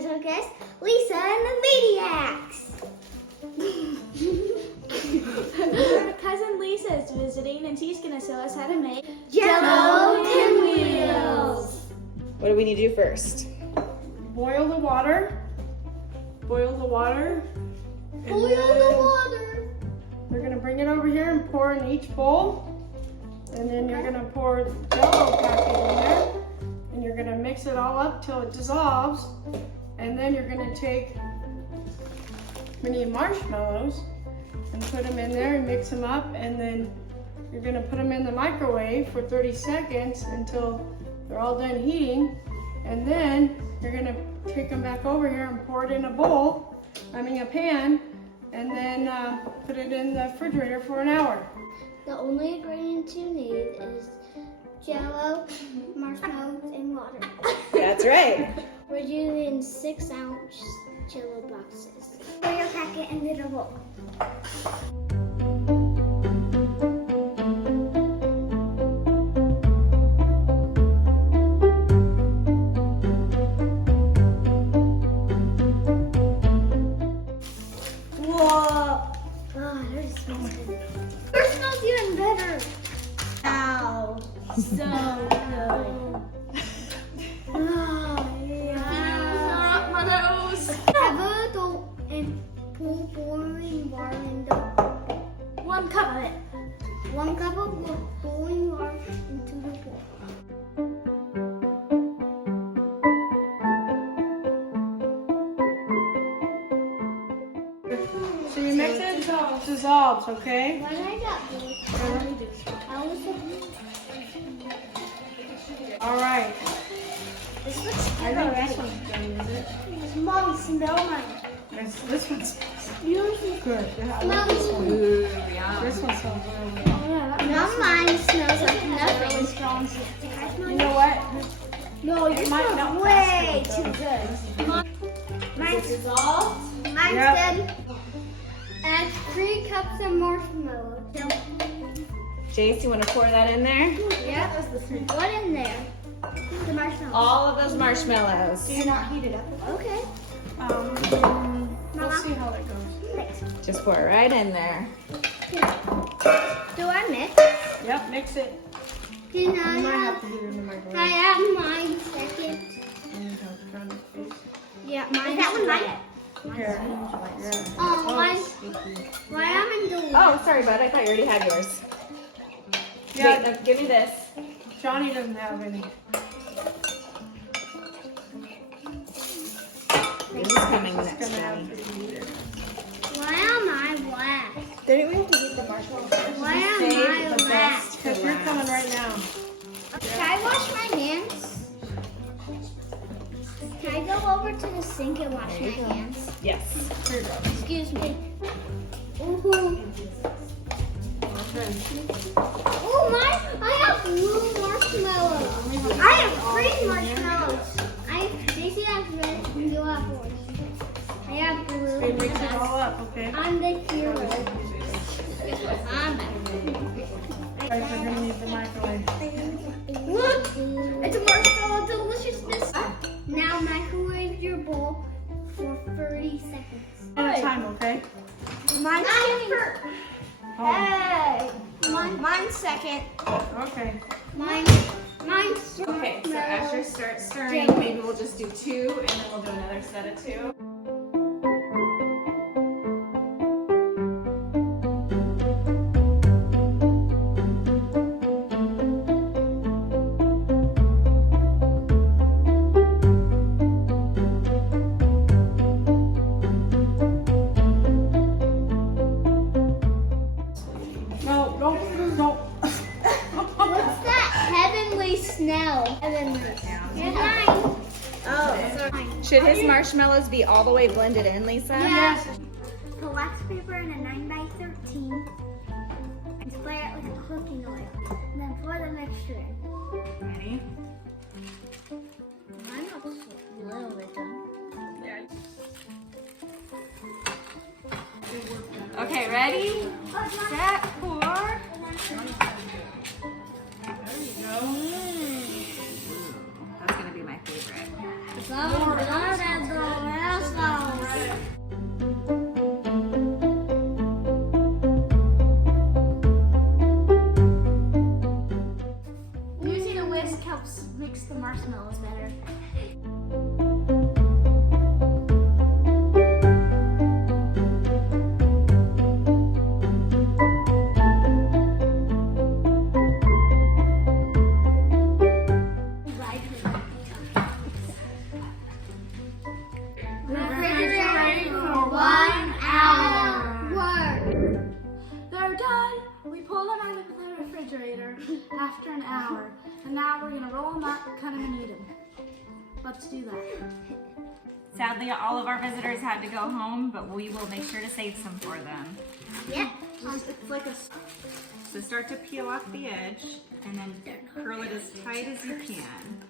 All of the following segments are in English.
special guest, Lisa and the Maniacs. Our cousin Lisa is visiting and she's going to show us how to make Jell-O Pinwheels. What do we need to do first? Boil the water. Boil the water. And Boil then the water. We're gonna bring it over here and pour in each bowl. And then you're gonna pour the Jell-O packet in there. And you're gonna mix it all up till it dissolves. And then you're gonna take mini marshmallows and put them in there and mix them up. And then you're gonna put them in the microwave for 30 seconds until they're all done heating. And then you're gonna take them back over here and pour it in a pan, and then put it in the refrigerator for an hour. The only ingredients you need is Jell-O, marshmallows, and water. That's right. We're using 6-ounce Jell-O boxes. Pour your packet into the bowl. Yours smells even better. Ow. So good. Oh, Not my nose. Have a dough and pour boiling water in the 1 cup of it. 1 cup of boiling water into the bowl. So you mix it until it dissolves, okay? When I got blue, I was All right. this looks I good think this already. one's done, is it? Mom, smell mine. This one's Yours is good. Yeah, I like this one. Ooh, yeah. This one smells really good. Now mine smells like nothing. You know what? No, yours might smells melt way faster, too good. Mine's Dissolved. Mine's Yep. good. Add 3 cups of marshmallow. Jace, you want to pour that in there? Yeah. What in there? The marshmallow. All of those marshmallows. Do you not heat it up? Okay. We'll see how that goes. Thanks. Just pour it right in there. Do I mix? Yep, mix it. Can You might have to I do it in the microwave. have mine second? Yeah, mine. That one mine? Here. Why am in the Oh, sorry, bud. I thought you already had yours. Yeah. Wait, no, give me this. Johnny doesn't have any. This is coming He's next gonna time. have to eat it. Why am I black? Didn't we have to get the marshmallows first? Why am Save I the black? best for Because you're last. coming right now. Can I wash my hands? Can I go over to the sink and wash my hands? Yes. Here you go. Excuse me. Ooh. Okay. Oh my! I have blue marshmallows. I have green marshmallows. Daisy has red and you have orange. I have blue. Okay, mix it all up, okay? I'm the hero. I'm Guys, we're gonna need the microwave. Look! It's a marshmallow deliciousness. Now microwave your bowl for 30 seconds. At a time, okay? Mine's first. Oh, Hey! Mine's second. okay. Mine's Okay, so after start stirring, maybe we'll just do 2 and then we'll do another set of 2. No, don't. What's that heavenly smell? Heavenly. Here's mine. Oh, sorry. Should his marshmallows be all the way blended in, Lisa? Yes. Put wax paper in a 9x13 and spray it with a cooking oil. And then pour the mixture in. Ready? Mine looks a little bit done. Okay, ready? Set, pour. There you go. That's gonna be my favorite. It's all done. We pulled them out of the refrigerator after an hour. And now we're gonna roll them up, cut them, and eat them. Let's do that. Sadly, all of our visitors had to go home, but we will make sure to save some for them. Yeah. It's like a... So start to peel off the edge and then curl it as tight as you can.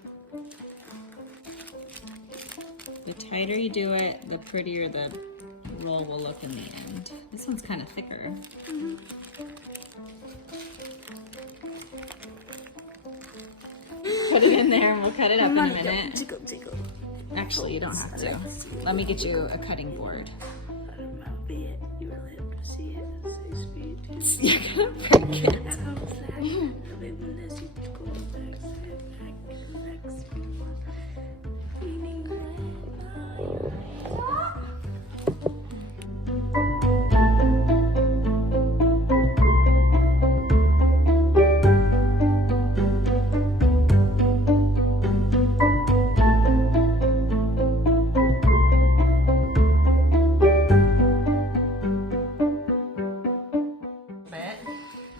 The tighter you do it, the prettier the roll will look in the end. This one's kind of thicker. Put it in there and we'll cut it up in a minute. Jiggle, jiggle. Actually, you don't have to. Let me get you a cutting board. I don't know, be it. You really have to see it. Say speed. You're gonna break it.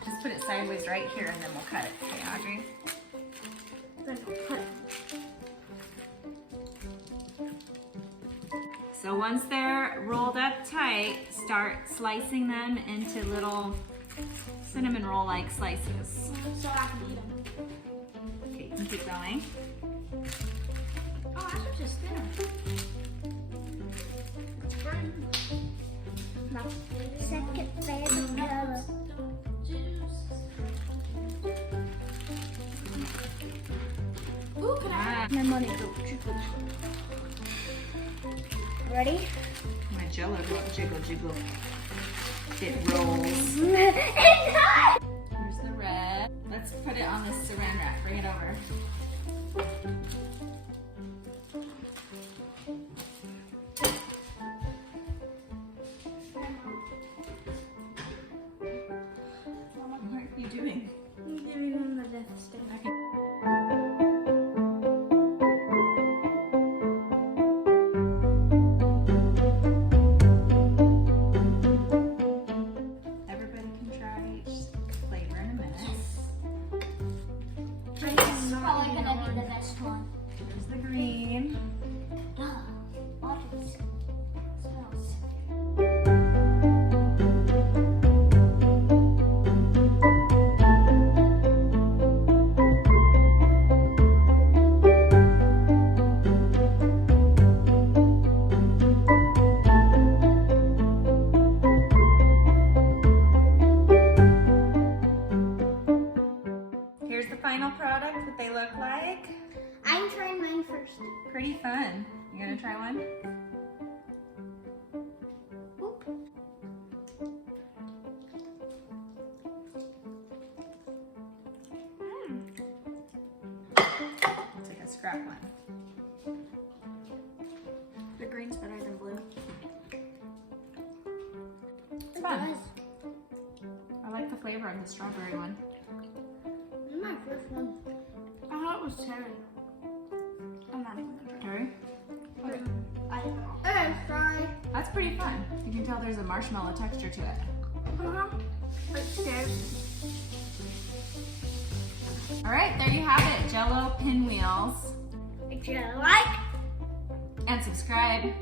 Just put it sideways right here and then we'll cut it. Okay, Audrey? So once they're rolled up tight, start slicing them into little cinnamon roll-like slices. So I can eat them. Okay, you can keep going. Oh, I should just spin them. My second favorite color. Ooh, can I? My money. Ready? My Jello don't jiggle jiggle. It rolls. Here's the red. Let's put it on this saran wrap. Bring it over. What are you doing? I'm giving them the death stare. Okay. Everybody can try each flavor in a minute. This is probably gonna be the best one. Here's the green. What is it? Smells. Here's the final product, what they look like. I'm trying mine first. Pretty fun. You gonna try one? Oop. I'll take a scrap one. The green's better than blue. It's fun. I like the flavor of the strawberry one. This is my first one. I thought it was cherry. I'm not even gonna try. Cherry? Sorry. That's pretty fun. You can tell there's a marshmallow texture to it. It's cherry. All right, there you have it. Jell-O Pinwheels. If you like, And subscribe.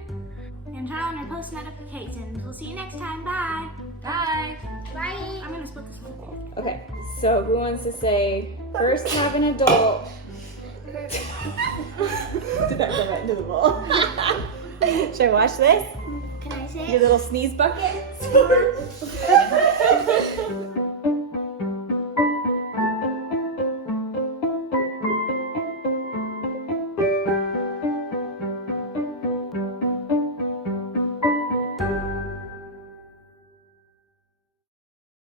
And turn on your post notifications. We'll see you next time. Bye. Bye. bye. I'm gonna split this one. Okay, so who wants to say, first have an adult. Did that go right into the bowl? Should I wash this? Can I say Your it? little sneeze bucket?